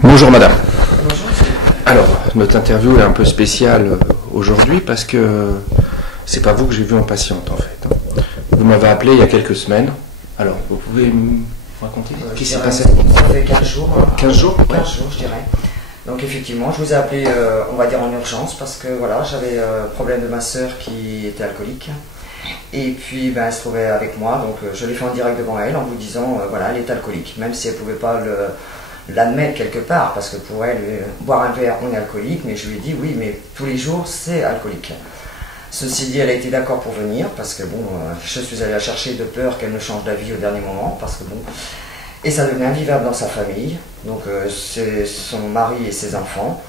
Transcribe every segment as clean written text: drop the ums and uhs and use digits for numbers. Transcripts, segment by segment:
Bonjour madame. Bonjour. Alors, notre interview est un peu spéciale aujourd'hui parce que c'est pas vous que j'ai vu en patiente en fait. Vous m'avez appelé il y a quelques semaines. Alors, vous pouvez me raconter ce qui s'est passé? Ça fait 15 jours. 15 jours? 15 jours, je dirais. Donc effectivement, je vous ai appelé, on va dire en urgence, parce que voilà, j'avais problème de ma sœur qui était alcoolique. Et puis ben, elle se trouvait avec moi, donc je l'ai fait en direct devant elle en vous disant, voilà, elle est alcoolique. Même si elle ne pouvait pas l'admettre quelque part, parce que pour elle, boire un verre, on est alcoolique, mais je lui ai dit, oui, mais tous les jours, c'est alcoolique. Ceci dit, elle a été d'accord pour venir, parce que bon, je suis allé la chercher de peur qu'elle me change d'avis au dernier moment, parce que bon... Et ça devenait invivable dans sa famille, donc c'est son mari et ses enfants,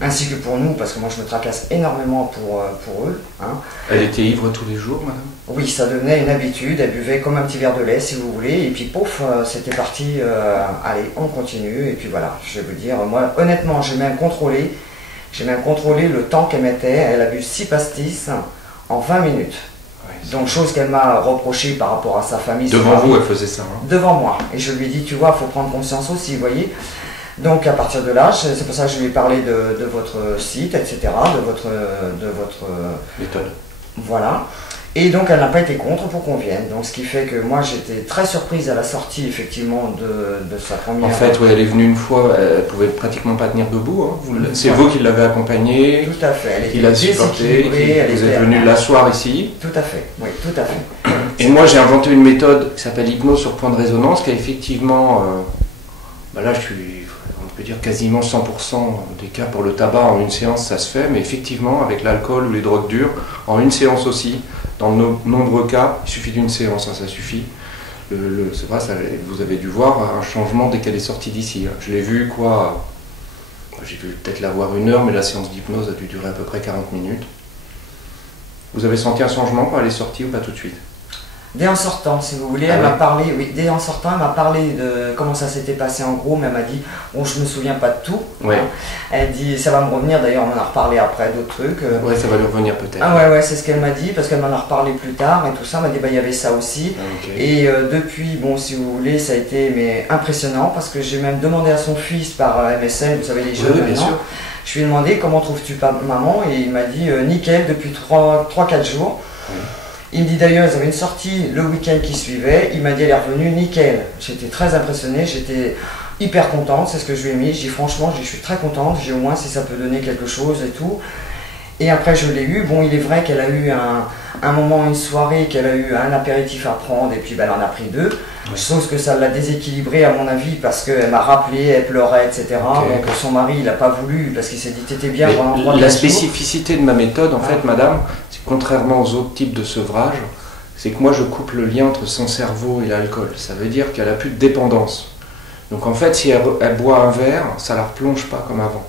ainsi que pour nous, parce que moi je me tracasse énormément pour eux. Hein. Elle était ivre tous les jours, madame? Oui, ça devenait une habitude, elle buvait comme un petit verre de lait si vous voulez, et puis pouf, c'était parti, allez, on continue, et puis voilà, je vais vous dire, moi honnêtement, j'ai même contrôlé le temps qu'elle mettait, elle a bu 6 pastis en 20 minutes. Donc chose qu'elle m'a reproché par rapport à sa famille. Devant vous, elle faisait ça, hein? Devant moi. Et je lui ai dit, tu vois, il faut prendre conscience aussi, vous voyez. Donc à partir de là, c'est pour ça que je lui ai parlé de votre site, etc., de votre méthode. Voilà. Et donc elle n'a pas été contre pour qu'on vienne. Donc ce qui fait que moi j'étais très surprise à la sortie effectivement de sa première... En fait, oui, elle est venue une fois, elle ne pouvait pratiquement pas tenir debout. Hein. C'est vous qui l'avez accompagnée, tout à fait. Elle qui l'a supportée, vous êtes venu l'asseoir ici. Tout à fait, oui, tout à fait. Et moi j'ai inventé une méthode qui s'appelle hypnose sur point de résonance, qui a effectivement, là je suis, on peut dire quasiment 100% des cas pour le tabac en une séance ça se fait, mais effectivement avec l'alcool ou les drogues dures, en une séance aussi. Dans de nombreux cas, il suffit d'une séance, hein, ça suffit. C'est vrai, vous avez dû voir un changement dès qu'elle est sortie d'ici. Je l'ai vu, quoi, j'ai dû peut-être la voir 1 heure, mais la séance d'hypnose a dû durer à peu près 40 minutes. Vous avez senti un changement quand elle est sortie ou pas tout de suite? Dès en sortant, si vous voulez, elle m'a parlé, oui, dès en sortant, elle m'a parlé de comment ça s'était passé en gros, mais elle m'a dit, bon, je me souviens pas de tout. Ouais. Hein. Elle dit, ça va me revenir, d'ailleurs, on en a reparlé après d'autres trucs. Ouais, ça va lui revenir peut-être. Ah ouais, c'est ce qu'elle m'a dit, parce qu'elle m'en a reparlé plus tard et tout ça, elle m'a dit, bah, il y avait ça aussi. Okay. Et depuis, bon, si vous voulez, ça a été mais, impressionnant, parce que j'ai même demandé à son fils par MSN, vous savez, les jeunes bien sûr. Je lui ai demandé, comment trouves-tu maman? Et il m'a dit, nickel, depuis 3-4 jours. Oui. Il me dit d'ailleurs, ils avaient une sortie le week-end qui suivait, il m'a dit elle est revenue, nickel. J'étais très impressionnée, j'étais hyper contente, c'est ce que je lui ai mis. Je dis franchement, je suis très contente, j'ai au moins si ça peut donner quelque chose et tout. Et après je l'ai eu, bon il est vrai qu'elle a eu un moment, une soirée, qu'elle a eu un apéritif à prendre et puis ben, elle en a pris 2. Oui. Sauf que ça l'a déséquilibré à mon avis parce qu'elle m'a rappelé, elle pleurait, etc. Okay. Donc son mari il n'a pas voulu parce qu'il s'est dit t'étais bien pendant 3 jours. La spécificité de ma méthode en fait madame, contrairement aux autres types de sevrage, c'est que moi je coupe le lien entre son cerveau et l'alcool. Ça veut dire qu'elle n'a plus de dépendance. Donc en fait, si elle boit un verre, ça ne la replonge pas comme avant.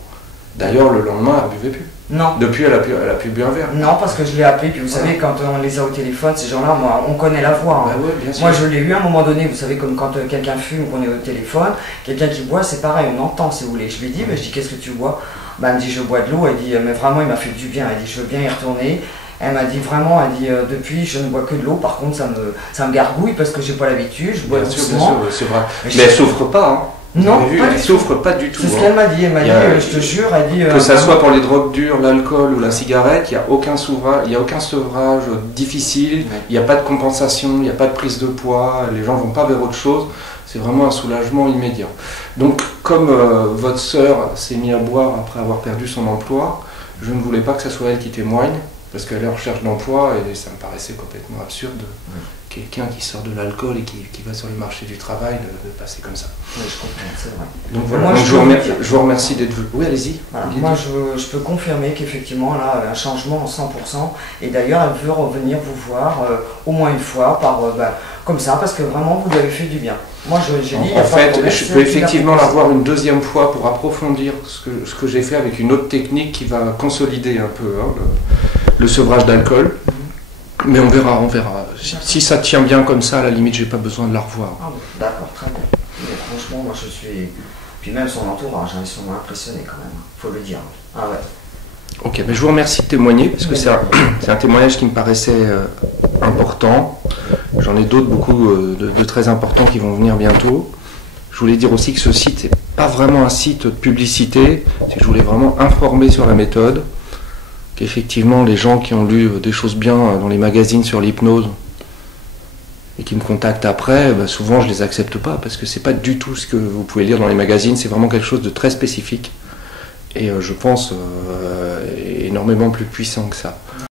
D'ailleurs, le lendemain, elle ne buvait plus. Non. Depuis, elle a pu bu un verre. Non, parce que je l'ai appelé, puis vous savez, quand on les a au téléphone, ces gens-là, moi, on connaît la voix. Hein. Bah ouais, bien sûr. Moi, je l'ai eu à un moment donné, vous savez, comme quand quelqu'un fume ou qu'on est au téléphone, quelqu'un qui boit, c'est pareil, on entend, si vous voulez. Je lui ai dit, je dis, qu'est-ce que tu bois? Elle me dit, je bois de l'eau. Elle dit, mais vraiment, il m'a fait du bien. Elle dit, je veux bien y retourner. Elle m'a dit vraiment, elle dit depuis je ne bois que de l'eau, par contre ça me gargouille parce que j'ai pas l'habitude, je bois doucement. C'est vrai. Mais elle souffre pas, hein. Non, elle souffre pas du tout. C'est ce qu'elle m'a dit, je te jure, elle dit... Que ça soit pour les drogues dures, l'alcool ou la cigarette, il n'y a aucun sevrage difficile, il n'y a pas de compensation, il n'y a pas de prise de poids, les gens vont pas vers autre chose, c'est vraiment un soulagement immédiat. Donc comme votre sœur s'est mise à boire après avoir perdu son emploi, je ne voulais pas que ce soit elle qui témoigne, parce qu'elle est en recherche d'emploi et ça me paraissait complètement absurde. Quelqu'un qui sort de l'alcool et qui va sur le marché du travail de passer comme ça. Oui, je comprends, c'est vrai. Donc voilà, moi, je vous remercie d'être venu. Oui, allez-y. Voilà, moi, je peux confirmer qu'effectivement, là, un changement en 100%. Et d'ailleurs, elle veut revenir vous voir au moins une fois, comme ça, parce que vraiment, vous lui avez fait du bien. Moi, j'ai dit... En fait, je peux effectivement la voir une 2e fois pour approfondir ce que j'ai fait avec une autre technique qui va consolider un peu hein, le sevrage d'alcool. Mais on verra. Si ça tient bien comme ça, à la limite, j'ai pas besoin de la revoir. Ah, d'accord, très bien. Mais franchement, moi je suis... Puis même son entourage, hein, ils sont impressionnés quand même, faut le dire. Ah ouais. Ok, mais je vous remercie de témoigner, parce que c'est un témoignage qui me paraissait important. J'en ai d'autres, beaucoup de très importants qui vont venir bientôt. Je voulais dire aussi que ce site n'est pas vraiment un site de publicité, c'est que je voulais vraiment informer sur la méthode, qu'effectivement les gens qui ont lu des choses bien dans les magazines sur l'hypnose et qui me contactent après, souvent je les accepte pas parce que c'est pas du tout ce que vous pouvez lire dans les magazines, c'est vraiment quelque chose de très spécifique et je pense énormément plus puissant que ça.